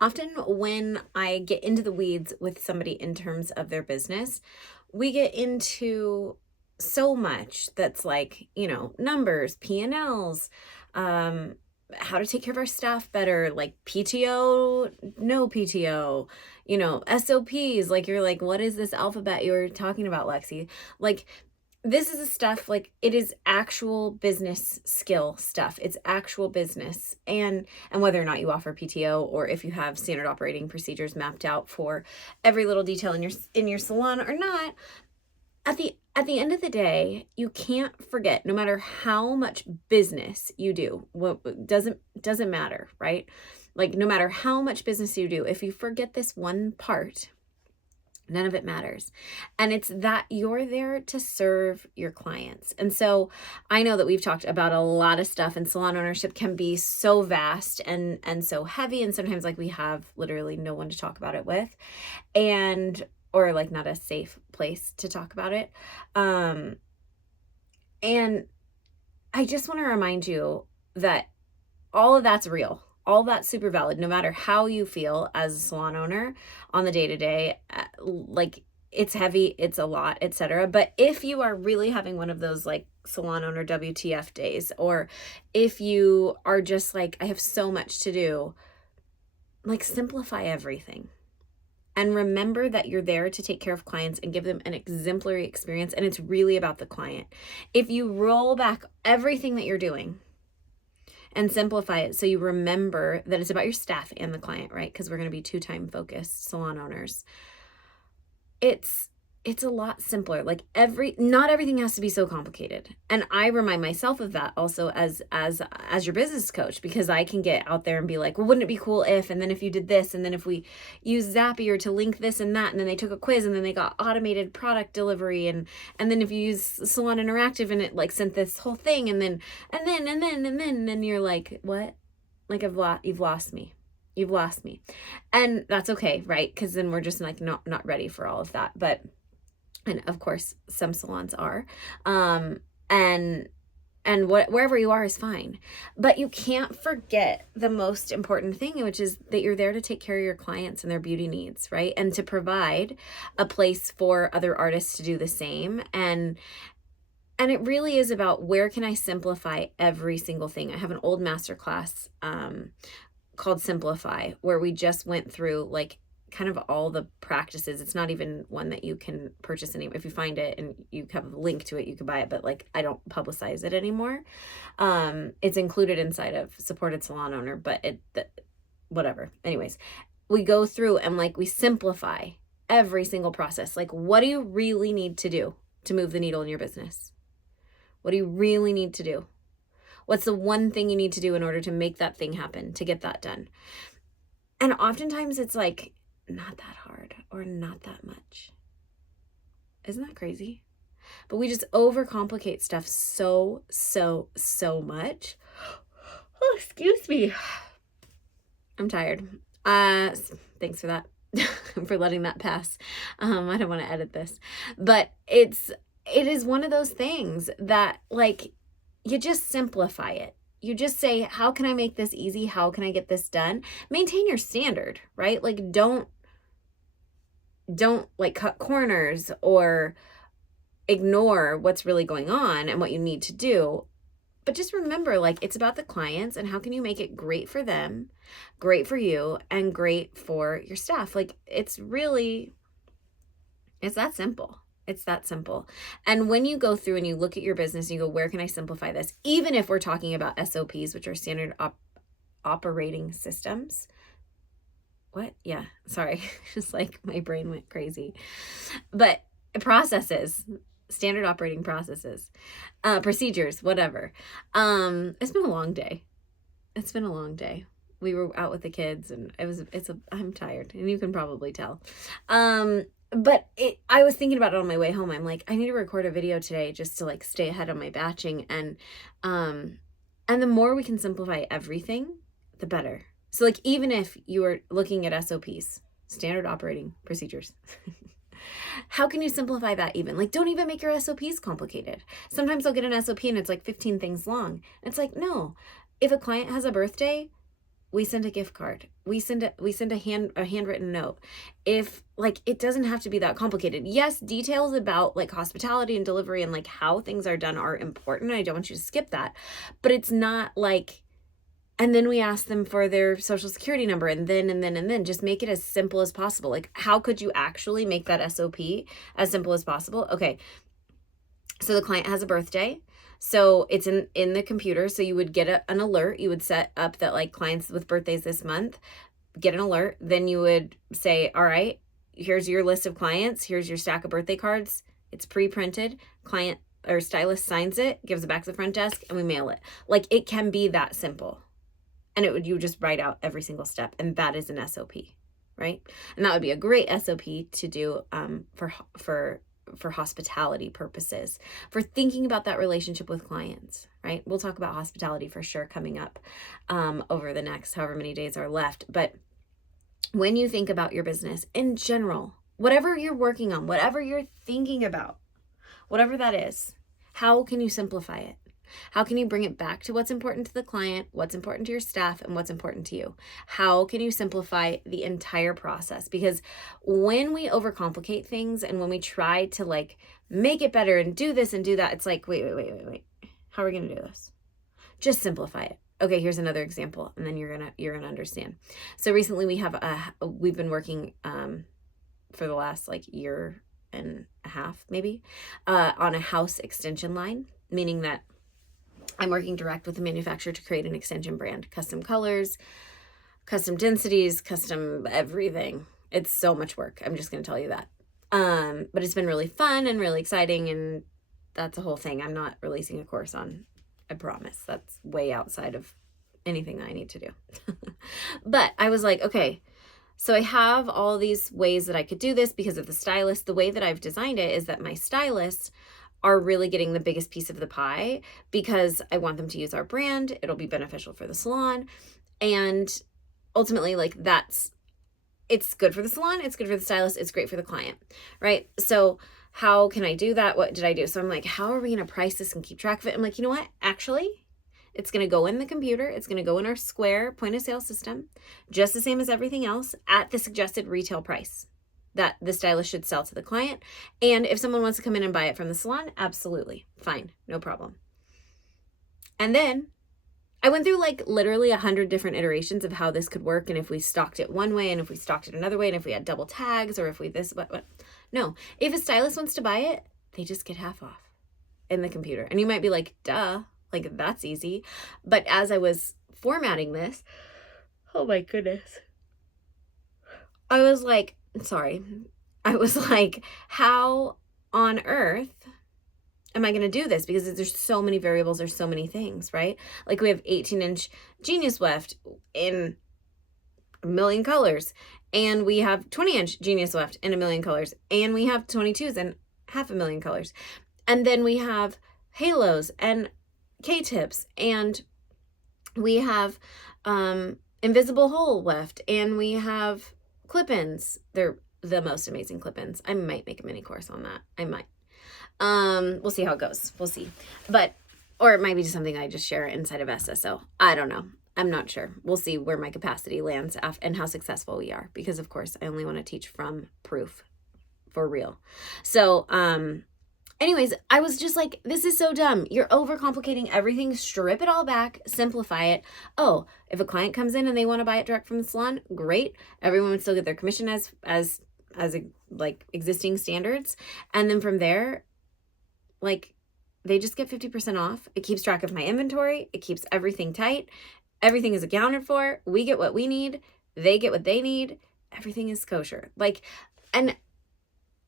Often when I get into the weeds with somebody in terms of their business, we get into so much that's like, numbers, P&Ls, how to take care of our staff better, like PTO, no PTO, SOPs. Like, you're like, what is this alphabet you were talking about, Lexi? Like, this is the stuff, like, it is actual business skill stuff. It's actual business. And whether or not you offer PTO, or if you have standard operating procedures mapped out for every little detail in your salon or not, at the end of the day, you can't forget, no matter how much business you do, what doesn't matter, right? Like, no matter how much business you do, if you forget this one part, none of it matters. And it's that you're there to serve your clients. And so I know that we've talked about a lot of stuff, and salon ownership can be so vast and so heavy. And sometimes, like, we have literally no one to talk about it with, or like not a safe place to talk about it. And I just want to remind you that all of that's real. All that's super valid, no matter how you feel as a salon owner on the day-to-day. Like, it's heavy, it's a lot, etc. But if you are really having one of those like salon owner WTF days, or if you are just like, I have so much to do, like, simplify everything. And remember that you're there to take care of clients and give them an exemplary experience. And it's really about the client. If you roll back everything that you're doing and simplify it, so you remember that it's about your staff and the client, right? Because we're going to be two-time focused salon owners. It's a lot simpler. Like, not everything has to be so complicated. And I remind myself of that also as your business coach, because I can get out there and be like, well, wouldn't it be cool if, and then if you did this, and then if we use Zapier to link this and that, and then they took a quiz, and then they got automated product delivery, and then if you use Salon Interactive and it like sent this whole thing, and then you're like, what? Like, you've lost me. You've lost me. And that's okay, right? Because then we're just like not ready for all of that. And of course, some salons are, and wherever you are is fine. But you can't forget the most important thing, which is that you're there to take care of your clients and their beauty needs, right? And to provide a place for other artists to do the same. And it really is about, where can I simplify every single thing? I have an old masterclass called Simplify, where we just went through like kind of all the practices. It's not even one that you can purchase anymore. If you find it and you have a link to it, you can buy it, but like, I don't publicize it anymore. It's included inside of Supported Salon Owner, but whatever. Anyways, we go through and like, we simplify every single process. Like, what do you really need to do to move the needle in your business? What do you really need to do? What's the one thing you need to do in order to make that thing happen, to get that done? And oftentimes it's like, not that hard or not that much. Isn't that crazy? But we just overcomplicate stuff so much. Oh, excuse me. I'm tired. Thanks for that. For letting that pass. I don't want to edit this. But it is one of those things that, like, you just simplify it. You just say, how can I make this easy? How can I get this done? Maintain your standard, right? Like, don't like cut corners or ignore what's really going on and what you need to do. But just remember, like, it's about the clients, and how can you make it great for them, great for you, and great for your staff. Like, it's that simple. It's that simple. And when you go through and you look at your business and you go, where can I simplify this? Even if we're talking about SOPs, which are standard operating systems. What? Yeah, sorry. Just like my brain went crazy. But processes, standard operating processes, procedures, whatever. It's been a long day. It's been a long day. We were out with the kids, and I'm tired, and you can probably tell. But I was thinking about it on my way home. I'm like, I need to record a video today just to like stay ahead on my batching. And the more we can simplify everything, the better. So like, even if you are looking at SOPs, standard operating procedures, how can you simplify that even? Like, don't even make your SOPs complicated. Sometimes I'll get an SOP and it's like 15 things long. It's like, no, if a client has a birthday, we send a gift card. We send a handwritten note. If like, it doesn't have to be that complicated. Yes, details about like hospitality and delivery and like how things are done are important. I don't want you to skip that, but it's not like, and then we ask them for their social security number and then just make it as simple as possible. Like, how could you actually make that SOP as simple as possible? Okay. So the client has a birthday. So it's in the computer. So you would get an alert. You would set up that like clients with birthdays this month, get an alert. Then you would say, all right, here's your list of clients. Here's your stack of birthday cards. It's pre-printed. Client or stylist signs it, gives it back to the front desk, and we mail it. Like, it can be that simple. And you would just write out every single step. And that is an SOP, right? And that would be a great SOP to do for hospitality purposes, for thinking about that relationship with clients, right? We'll talk about hospitality for sure coming up over the next however many days are left. But when you think about your business in general, whatever you're working on, whatever you're thinking about, whatever that is, how can you simplify it? How can you bring it back to what's important to the client, what's important to your staff, and what's important to you? How can you simplify the entire process? Because when we overcomplicate things and when we try to like make it better and do this and do that, it's like, wait. How are we going to do this? Just simplify it. Okay, here's another example, and then you're gonna understand. So recently we've been working for the last like year and a half maybe on a house extension line, meaning that I'm working direct with the manufacturer to create an extension brand, custom colors, custom densities, custom everything. It's so much work. I'm just going to tell you that. But it's been really fun and really exciting. And that's a whole thing. I'm not releasing a course on, I promise. That's way outside of anything that I need to do. But I was like, okay, so I have all these ways that I could do this because of the stylist. The way that I've designed it is that my stylists are really getting the biggest piece of the pie because I want them to use our brand. It'll be beneficial for the salon. And ultimately, like, it's good for the salon. It's good for the stylist. It's great for the client, right? So how can I do that? What did I do? So I'm like, how are we going to price this and keep track of it? I'm like, you know what? Actually, it's going to go in the computer. It's going to go in our Square point of sale system, just the same as everything else at the suggested retail price that the stylist should sell to the client. And if someone wants to come in and buy it from the salon, absolutely fine, no problem. And then I went through like literally 100 different iterations of how this could work, and if we stocked it one way and if we stocked it another way and if we had double tags or if we this, what. No, if a stylist wants to buy it, they just get half off in the computer. And you might be like, duh, like that's easy. But as I was formatting this, oh my goodness, I was like, how on earth am I going to do this? Because there's so many variables, there's so many things, right? Like we have 18-inch Genius Weft in a million colors, and we have 20-inch Genius Weft in a million colors, and we have 22s in 500,000 colors. And then we have halos and K-tips, and we have invisible hole weft, and we have clip-ins. They're the most amazing clip-ins. I might make a mini course on that. I might. We'll see how it goes. We'll see. Or it might be just something I just share inside of SSO. I don't know. I'm not sure. We'll see where my capacity lands and how successful we are. Because of course I only want to teach from proof for real. So, anyways, I was just like, this is so dumb. You're overcomplicating everything. Strip it all back, simplify it. Oh, if a client comes in and they want to buy it direct from the salon, great. Everyone would still get their commission as like existing standards. And then from there, like they just get 50% off. It keeps track of my inventory. It keeps everything tight. Everything is accounted for. We get what we need. They get what they need. Everything is kosher. Like, and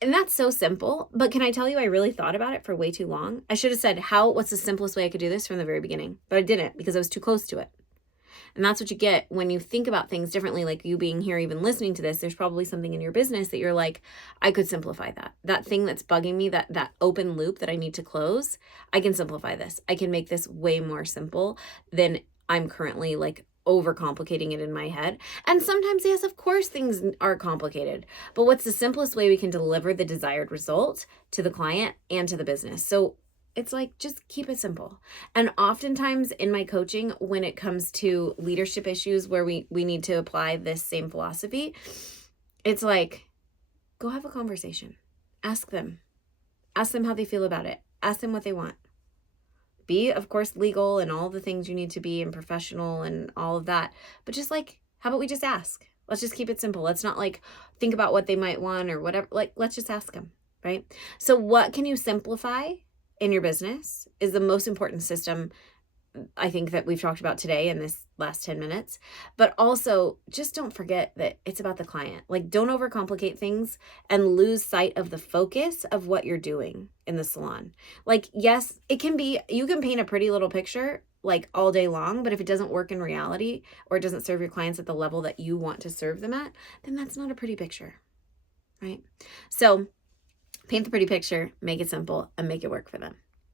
that's so simple, but can I tell you, I really thought about it for way too long. I should have said, what's the simplest way I could do this from the very beginning, but I didn't because I was too close to it. And that's what you get when you think about things differently, like you being here, even listening to this. There's probably something in your business that you're like, I could simplify that thing that's bugging me, that open loop that I need to close. I can simplify this. I can make this way more simple than I'm currently like overcomplicating it in my head. And sometimes, yes, of course, things are complicated, but what's the simplest way we can deliver the desired result to the client and to the business? So It's like, just keep it simple. And oftentimes in my coaching, when it comes to leadership issues where we need to apply this same philosophy, it's like, go have a conversation. Ask them. Ask them how they feel about it. Ask them what they want. Be, of course, legal and all the things you need to be and professional and all of that. But just like, how about we just ask? Let's just keep it simple. Let's not like think about what they might want or whatever. Like, let's just ask them, right? So what can you simplify in your business is the most important system I think that we've talked about today in this last 10 minutes. But also, just don't forget that it's about the client. Like, don't overcomplicate things and lose sight of the focus of what you're doing in the salon. Like, yes, it can be, you can paint a pretty little picture like all day long, but if it doesn't work in reality or it doesn't serve your clients at the level that you want to serve them at, then that's not a pretty picture, right? So paint the pretty picture, make it simple, and make it work for them.